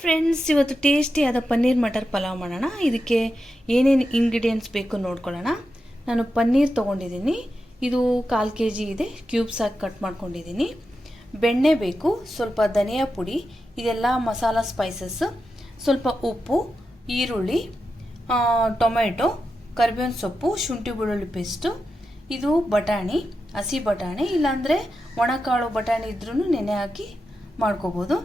Friends, ಇವತ್ತು ಟೇಸ್ಟಿಯಾದ ಪನ್ನೀರ್ ಮಟರ್ ಪಲಾವ್ ಮಾಡೋಣ. ಇದಕ್ಕೆ ಏನೇನು ಇಂಗ್ರೀಡಿಯೆಂಟ್ಸ್ ಬೇಕು ನೋಡ್ಕೊಳ್ಳೋಣ. ನಾನು ಪನ್ನೀರ್ ತೊಗೊಂಡಿದ್ದೀನಿ. ಇದು 1/4 kg ಇದೆ. ಕ್ಯೂಬ್ಸ್ ಆಗಿ ಕಟ್ ಮಾಡ್ಕೊಂಡಿದ್ದೀನಿ. ಬೆಣ್ಣೆ ಬೇಕು, ಸ್ವಲ್ಪ ಧನಿಯಾ ಪುಡಿ, ಇದೆಲ್ಲ ಮಸಾಲ ಸ್ಪೈಸಸ್, ಸ್ವಲ್ಪ ಉಪ್ಪು, ಈರುಳ್ಳಿ, ಟೊಮೆಟೊ, ಕರಿಬೇವಿನ ಸೊಪ್ಪು, ಶುಂಠಿ ಬೆಳ್ಳುಳ್ಳಿ ಪೇಸ್ಟು. ಇದು ಬಟಾಣಿ, ಹಸಿ ಬಟಾಣಿ, ಇಲ್ಲಾಂದರೆ ಒಣಕಾಳು ಬಟಾಣಿ ಇದ್ರೂ ನೆನೆ ಹಾಕಿ ಮಾಡ್ಕೋಬೋದು.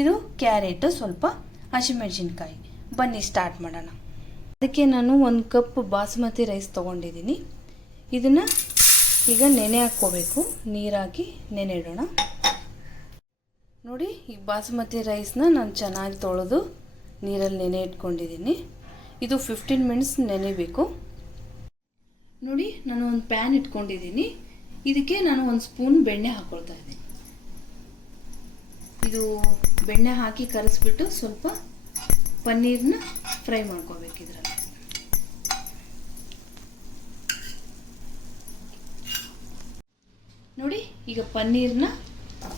ಇದು ಕ್ಯಾರೆಟ್, ಸ್ವಲ್ಪ ಹಸಿಮೆಣಸಿನ್ಕಾಯಿ. ಬನ್ನಿ ಸ್ಟಾರ್ಟ್ ಮಾಡೋಣ. ಅದಕ್ಕೆ ನಾನು 1 ಕಪ್ ಬಾಸುಮತಿ ರೈಸ್ ತೊಗೊಂಡಿದ್ದೀನಿ. ಇದನ್ನು ಈಗ ನೆನೆ ಹಾಕ್ಕೋಬೇಕು. ನೀರಾಕಿ ನೆನೆ ಇಡೋಣ. ನೋಡಿ, ಈ ಬಾಸುಮತಿ ರೈಸ್ನ ನಾನು ಚೆನ್ನಾಗಿ ತೊಳೆದು ನೀರಲ್ಲಿ ನೆನೆ ಇಟ್ಕೊಂಡಿದ್ದೀನಿ. ಇದು 15 ಮಿನಿಟ್ಸ್ ನೆನೆಬೇಕು. ನೋಡಿ, ನಾನು ಒಂದು ಪ್ಯಾನ್ ಇಟ್ಕೊಂಡಿದ್ದೀನಿ. ಇದಕ್ಕೆ ನಾನು 1 ಸ್ಪೂನ್ ಬೆಣ್ಣೆ ಹಾಕ್ಕೊಳ್ತಾ ಇದ್ದೀನಿ. ಇದು ಬೆಣ್ಣೆ ಹಾಕಿ ಕರೆಸ್ಬಿಟ್ಟು ಸ್ವಲ್ಪ ಪನ್ನೀರ್ನ ಫ್ರೈ ಮಾಡ್ಕೋಬೇಕು ಇದರಲ್ಲಿ. ನೋಡಿ, ಈಗ ಪನ್ನೀರ್ನ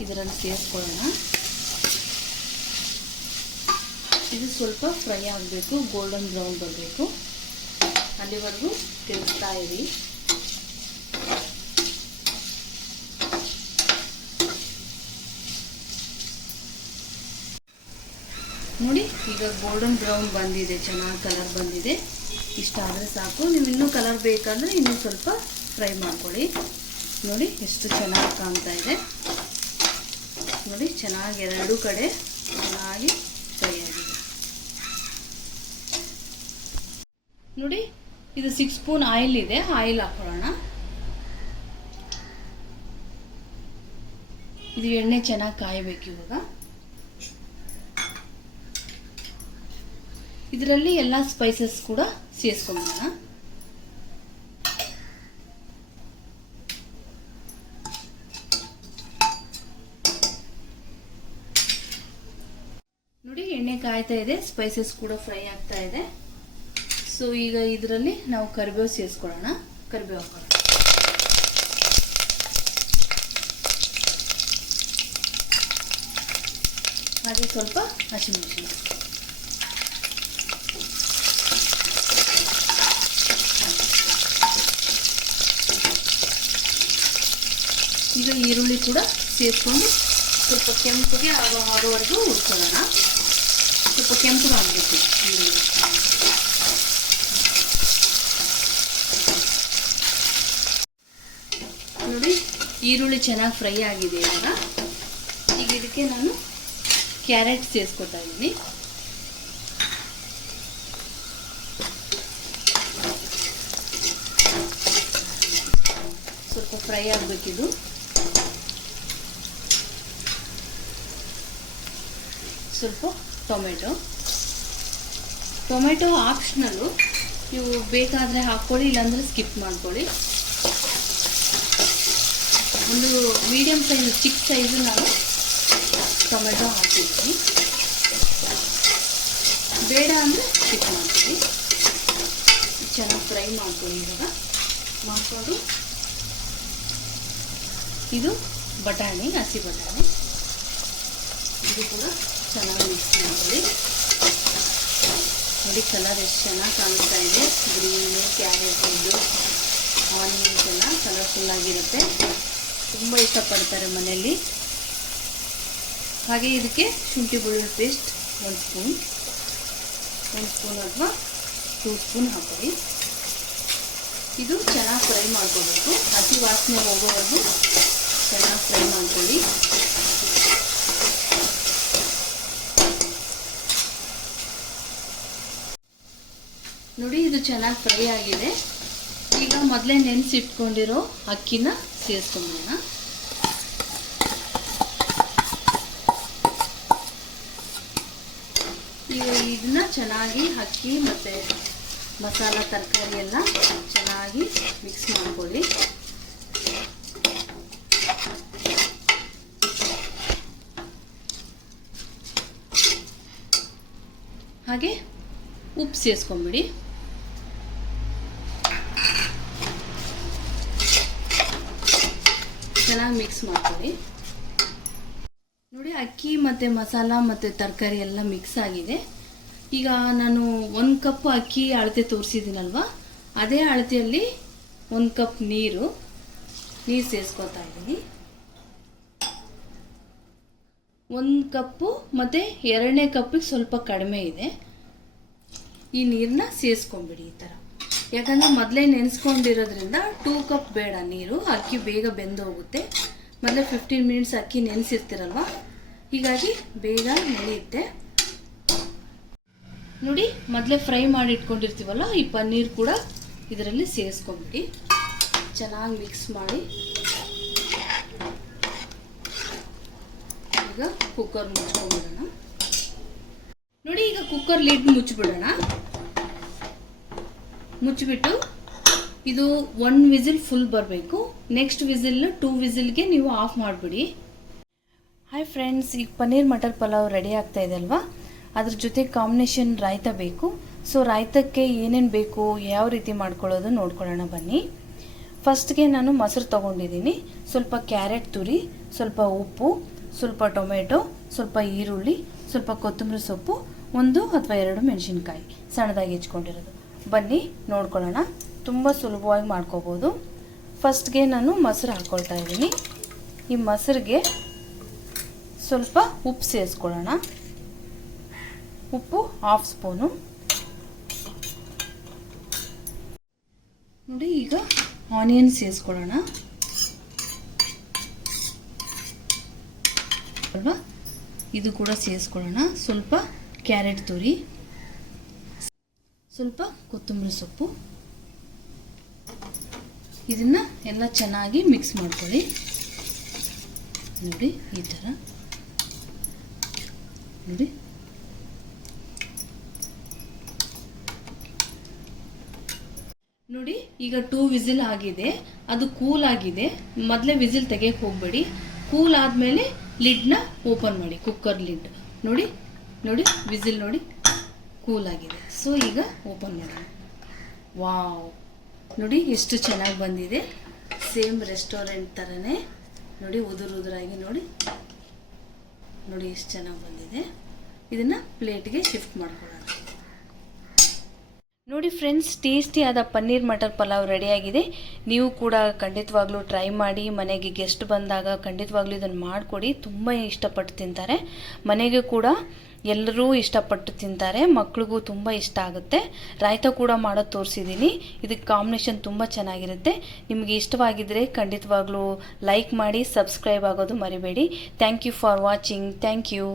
ಇದರಲ್ಲಿ ಸೇರಿಸ್ಕೊಳ್ಳೋಣ. ಇದು ಸ್ವಲ್ಪ ಫ್ರೈ ಆಗಬೇಕು, ಗೋಲ್ಡನ್ ಬ್ರೌನ್ ಬರಬೇಕು. ಅಲ್ಲಿವರೆಗೂ ತಿರುಗಿಸ್ತಾ ಇರಿ. ನೋಡಿ, ಈಗ ಗೋಲ್ಡನ್ ಬ್ರೌನ್ ಬಂದಿದೆ, ಚೆನ್ನಾಗಿ ಕಲರ್ ಬಂದಿದೆ. ಇಷ್ಟ ಆದರೆ ಸಾಕು. ನೀವು ಇನ್ನೂ ಕಲರ್ ಬೇಕಂದರೆ ಇನ್ನೂ ಸ್ವಲ್ಪ ಫ್ರೈ ಮಾಡ್ಕೊಳ್ಳಿ. ನೋಡಿ ಎಷ್ಟು ಚೆನ್ನಾಗಿ ಕಾಣ್ತಾ ಇದೆ. ನೋಡಿ, ಚೆನ್ನಾಗಿ ಎರಡೂ ಕಡೆ ಚೆನ್ನಾಗಿ ಫ್ರೈ ಆಗಿದೆ. ನೋಡಿ, ಇದು 6 ಸ್ಪೂನ್ ಆಯಿಲ್ ಇದೆ. ಆಯಿಲ್ ಹಾಕೊಳ್ಳೋಣ. ಇದು ಎಣ್ಣೆ ಚೆನ್ನಾಗಿ ಕಾಯಬೇಕು. ಇವಾಗ ಇದರಲ್ಲಿ ಎಲ್ಲ ಸ್ಪೈಸಸ್ ಕೂಡ ಸೇರಿಸ್ಕೊಂಬೋಣ. ನೋಡಿ, ಎಣ್ಣೆ ಕಾಯ್ತಾ ಇದೆ, ಸ್ಪೈಸಸ್ ಕೂಡ ಫ್ರೈ ಆಗ್ತಾ ಇದೆ. ಸೊ ಈಗ ಇದರಲ್ಲಿ ನಾವು ಕರಿಬೇವು ಸೇರಿಸ್ಕೊಳ್ಳೋಣ. ಕರಿಬೇವು ಹಾಕೋಣ. ಹಾಗೆ ಸ್ವಲ್ಪ ಹಸಿಮೆಣಸಿನಕಾಯಿ. ಈಗ ಈರುಳ್ಳಿ ಕೂಡ ಸೇರಿಸ್ಕೊಂಡು ಸ್ವಲ್ಪ ಕೆಂಪಗೆ ಆಗೋವರೆಗೂ ಹುರ್ಕೊಳ್ಳೋಣ. ಸ್ವಲ್ಪ ಕೆಂಪಗೆ ಆಗಬೇಕು ಈರುಳ್ಳಿ. ನೋಡಿ, ಈರುಳ್ಳಿ ಚೆನ್ನಾಗಿ ಫ್ರೈ ಆಗಿದೆ. ಈಗ ಇದಕ್ಕೆ ನಾನು ಕ್ಯಾರೆಟ್ ಸೇರಿಸ್ಕೊತಾ ಇದ್ದೀನಿ. ಸ್ವಲ್ಪ ಫ್ರೈ ಆಗಬೇಕಿದು. ಸ್ವಲ್ಪ ಟೊಮೆಟೊ ಆಪ್ಷನಲ್ಲು, ನೀವು ಬೇಕಾದರೆ ಹಾಕ್ಕೊಳ್ಳಿ, ಇಲ್ಲಾಂದರೆ ಸ್ಕಿಪ್ ಮಾಡ್ಕೊಳ್ಳಿ. ಒಂದು ಮೀಡಿಯಮ್ ಸೈಜ್, ಚಿಕ್ಕ ಸೈಜು ನಾನು ಟೊಮೆಟೊ ಹಾಕಿದ್ದೀನಿ. ಬೇಡ ಅಂದರೆ ಸ್ಕಿಪ್ ಮಾಡ್ಕೊಳ್ಳಿ. ಚೆನ್ನಾಗಿ ಫ್ರೈ ಮಾಡ್ಕೊಳ್ಳಿ. ಇವಾಗ ಮಾಡಿಕೊಂಡು ಇದು ಬಟಾಣಿ, ಹಸಿ ಬಟಾಣಿ, ಇದು ಕೂಡ ಚೆನ್ನಾಗಿ ಮಿಕ್ಸ್ ಮಾಡ್ಕೊಳ್ಳಿ. ನೋಡಿ, ಕಲರ್ ಎಷ್ಟು ಚೆನ್ನಾಗಿ ಕಾಣಿಸ್ತಾ ಇದೆ. ಗ್ರೀನು, ಕ್ಯಾರೆಟ್, ಇದು ಆನಿಯನ್ಸ್ ಎಲ್ಲ ಕಲರ್ಫುಲ್ಲಾಗಿರುತ್ತೆ. ತುಂಬ ಇಷ್ಟಪಡ್ತಾರೆ ಮನೆಯಲ್ಲಿ. ಹಾಗೆ ಇದಕ್ಕೆ ಶುಂಠಿ ಬೆಳ್ಳುಳ್ಳಿ ಪೇಸ್ಟ್ 1 ಸ್ಪೂನ್ ಅಥವಾ 2 ಸ್ಪೂನ್ ಹಾಕೊಳ್ಳಿ. ಇದು ಚೆನ್ನಾಗಿ ಫ್ರೈ ಮಾಡ್ಕೋಬೇಕು. ಹಸಿ ವಾಸನೆ ಹೋಗೋವರೆಗೂ ಚೆನ್ನಾಗಿ ಫ್ರೈ ಮಾಡ್ಕೊಳ್ಳಿ. ನೋಡಿ, ಇದು ಚೆನ್ನಾಗಿ ಫ್ರೈ ಆಗಿದೆ. ಈಗ ಮೊದಲೇ ನೆನೆಸಿಟ್ಕೊಂಡಿರೋ ಅಕ್ಕಿನ ಸೇರಿಸ್ಕೊಂಬೋಣ. ಈಗ ಇದನ್ನ ಚೆನ್ನಾಗಿ ಅಕ್ಕಿ ಮತ್ತು ಮಸಾಲ ತರಕಾರಿ ಎಲ್ಲ ಚೆನ್ನಾಗಿ ಮಿಕ್ಸ್ ಮಾಡ್ಕೊಳ್ಳಿ. ಹಾಗೆ ಉಪ್ಪು ಸೇರಿಸ್ಕೊಂಬಿಡಿ. ಚೆನ್ನಾಗಿ ಮಿಕ್ಸ್ ಮಾಡ್ಕೊಳ್ಳಿ. ನೋಡಿ, ಅಕ್ಕಿ ಮತ್ತು ಮಸಾಲ ಮತ್ತು ತರಕಾರಿ ಎಲ್ಲ ಮಿಕ್ಸ್ ಆಗಿದೆ. ಈಗ ನಾನು 1 ಕಪ್ ಅಕ್ಕಿ ಅಳತೆ ತೋರಿಸಿದ್ದೀನಲ್ವ, ಅದೇ ಅಳತೆಯಲ್ಲಿ 1 ಕಪ್ ನೀರು ಸೇರಿಸ್ಕೊತಾ ಇದ್ದೀನಿ. 1 ಕಪ್ಪು ಮತ್ತು 2ನೇ ಕಪ್ಪಿಗೆ ಸ್ವಲ್ಪ ಕಡಿಮೆ ಇದೆ. ಈ ನೀರನ್ನ ಸೇರಿಸ್ಕೊಂಬಿಡಿ ಈ ಥರ. ಯಾಕಂದರೆ ಮೊದಲೇ ನೆನೆಸ್ಕೊಂಡಿರೋದ್ರಿಂದ 2 ಕಪ್ ಬೇಡ ನೀರು, ಅಕ್ಕಿ ಬೇಗ ಬೆಂದು ಹೋಗುತ್ತೆ. ಮೊದಲೇ 15 ಮಿನಿಟ್ಸ್ ಅಕ್ಕಿ ನೆನೆಸಿರ್ತೀರಲ್ವ, ಹೀಗಾಗಿ ಬೇಗ ನೆನೆಯುತ್ತೆ. ನೋಡಿ, ಮೊದಲೇ ಫ್ರೈ ಮಾಡಿ ಇಟ್ಕೊಂಡಿರ್ತೀವಲ್ಲ, ಈ ಪನ್ನೀರ್ ಕೂಡ ಇದರಲ್ಲಿ ಸೇರಿಸ್ಕೊಂಬಿಡಿ. ಚೆನ್ನಾಗಿ ಮಿಕ್ಸ್ ಮಾಡಿ ಈಗ ಕುಕ್ಕರ್ ಮುಚ್ಕೊಂಡ್ಬಿಡೋಣ. ನೋಡಿ, ಈಗ ಕುಕ್ಕರ್ ಲಿಡ್ ಮುಚ್ಚಿಬಿಡೋಣ. ಮುಚ್ಚಿಬಿಟ್ಟು ಇದು 1 ವಿಸಿಲ್ ಫುಲ್ ಬರಬೇಕು. ನೆಕ್ಸ್ಟ್ ವಿಸಿಲ್ 2 ವಿಸಿಲ್ಗೆ ನೀವು ಆಫ್ ಮಾಡಿಬಿಡಿ. ಹಾಯ್ ಫ್ರೆಂಡ್ಸ್, ಈಗ ಪನ್ನೀರ್ ಮಟರ್ ಪಲಾವ್ ರೆಡಿ ಆಗ್ತಾ ಇದೆ ಅಲ್ವಾ, ಅದ್ರ ಜೊತೆ ಕಾಂಬಿನೇಷನ್ ರಾಯ್ತ ಬೇಕು. ಸೊ ರಾಯ್ತಕ್ಕೆ ಏನೇನು ಬೇಕು, ಯಾವ ರೀತಿ ಮಾಡ್ಕೊಳ್ಳೋದು ನೋಡ್ಕೊಳ್ಳೋಣ ಬನ್ನಿ. ಫಸ್ಟ್ಗೆ ನಾನು ಮೊಸರು ತೊಗೊಂಡಿದ್ದೀನಿ, ಸ್ವಲ್ಪ ಕ್ಯಾರೆಟ್ ತುರಿ, ಸ್ವಲ್ಪ ಉಪ್ಪು, ಸ್ವಲ್ಪ ಟೊಮೆಟೊ, ಸ್ವಲ್ಪ ಈರುಳ್ಳಿ, ಸ್ವಲ್ಪ ಕೊತ್ತಂಬರಿ ಸೊಪ್ಪು, 1 ಅಥವಾ 2 ಮೆಣಸಿನ್ಕಾಯಿ ಸಣ್ಣದಾಗಿ ಹೆಚ್ಕೊಂಡಿರೋದು. ಬನ್ನಿ ನೋಡ್ಕೊಳ್ಳೋಣ, ತುಂಬ ಸುಲಭವಾಗಿ ಮಾಡ್ಕೋಬೋದು. ಫಸ್ಟ್ಗೆ ನಾನು ಮೊಸರು ಹಾಕ್ಕೊಳ್ತಾ ಇದ್ದೀನಿ. ಈ ಮೊಸರಿಗೆ ಸ್ವಲ್ಪ ಉಪ್ಪು ಸೇರಿಸ್ಕೊಳ್ಳೋಣ. ಉಪ್ಪು 1/2 ಸ್ಪೂನು. ನೋಡಿ, ಈಗ ಆನಿಯನ್ ಸೇರಿಸ್ಕೊಳ್ಳೋಣ ಅಲ್ವಾ, ಇದು ಕೂಡ ಸೇರಿಸ್ಕೊಳ್ಳೋಣ. ಸ್ವಲ್ಪ ಕ್ಯಾರೆಟ್ ತುರಿ, ಸ್ವಲ್ಪ ಕೊತ್ತಂಬರಿ ಸೊಪ್ಪು. ಇದನ್ನ ಎಲ್ಲ ಚೆನ್ನಾಗಿ ಮಿಕ್ಸ್ ಮಾಡ್ಕೊಳ್ಳಿ. ನೋಡಿ, ಈ ಥರ ನೋಡಿ. ನೋಡಿ, ಈಗ 2 ವಿಸಿಲ್ ಆಗಿದೆ, ಅದು ಕೂಲ್ ಆಗಿದೆ. ಮೊದಲೇ ವಿಸಿಲ್ ತೆಗೆಯಕ್ಕೆ ಹೋಗಬೇಡಿ. ಕೂಲ್ ಆದಮೇಲೆ ಲಿಡ್ನ ಓಪನ್ ಮಾಡಿ, ಕುಕ್ಕರ್ ಲಿಡ್. ನೋಡಿ ನೋಡಿ, ವಿಸಿಲ್ ನೋಡಿ, ಕೂಲ್ ಆಗಿದೆ. ಸೊ ಈಗ ಓಪನ್ ಮಾಡೋಣ. ವಾವ್, ನೋಡಿ ಎಷ್ಟು ಚೆನ್ನಾಗಿ ಬಂದಿದೆ. ಸೇಮ್ ರೆಸ್ಟೋರೆಂಟ್ ಥರನೇ ನೋಡಿ, ಉದುರಾಗಿ ನೋಡಿ ನೋಡಿ ಎಷ್ಟು ಚೆನ್ನಾಗಿ ಬಂದಿದೆ. ಇದನ್ನು ಪ್ಲೇಟ್ಗೆ ಶಿಫ್ಟ್ ಮಾಡ್ಕೊಳ್ಳೋಣ. ನೋಡಿ ಫ್ರೆಂಡ್ಸ್, ಟೇಸ್ಟಿಯಾದ ಪನ್ನೀರ್ ಮಟರ್ ಪಲಾವ್ ರೆಡಿಯಾಗಿದೆ. ನೀವು ಕೂಡ ಖಂಡಿತವಾಗ್ಲೂ ಟ್ರೈ ಮಾಡಿ. ಮನೆಗೆ ಗೆಸ್ಟ್ ಬಂದಾಗ ಖಂಡಿತವಾಗ್ಲೂ ಇದನ್ನು ಮಾಡಿಕೊಡಿ, ತುಂಬ ಇಷ್ಟಪಟ್ಟು ತಿಂತಾರೆ. ಮನೆಗೆ ಕೂಡ ಎಲ್ಲರೂ ಇಷ್ಟಪಟ್ಟು ತಿಂತಾರೆ, ಮಕ್ಳಿಗೂ ತುಂಬ ಇಷ್ಟ ಆಗುತ್ತೆ. ರಾಯ್ತ ಕೂಡ ಮಾಡೋದು ತೋರಿಸಿದ್ದೀನಿ. ಇದಕ್ಕೆ ಕಾಂಬಿನೇಷನ್ ತುಂಬ ಚೆನ್ನಾಗಿರುತ್ತೆ. ನಿಮಗೆ ಇಷ್ಟವಾಗಿದ್ದರೆ ಖಂಡಿತವಾಗ್ಲೂ ಲೈಕ್ ಮಾಡಿ, ಸಬ್ಸ್ಕ್ರೈಬ್ ಆಗೋದು ಮರಿಬೇಡಿ. Thank you for watching. Thank you.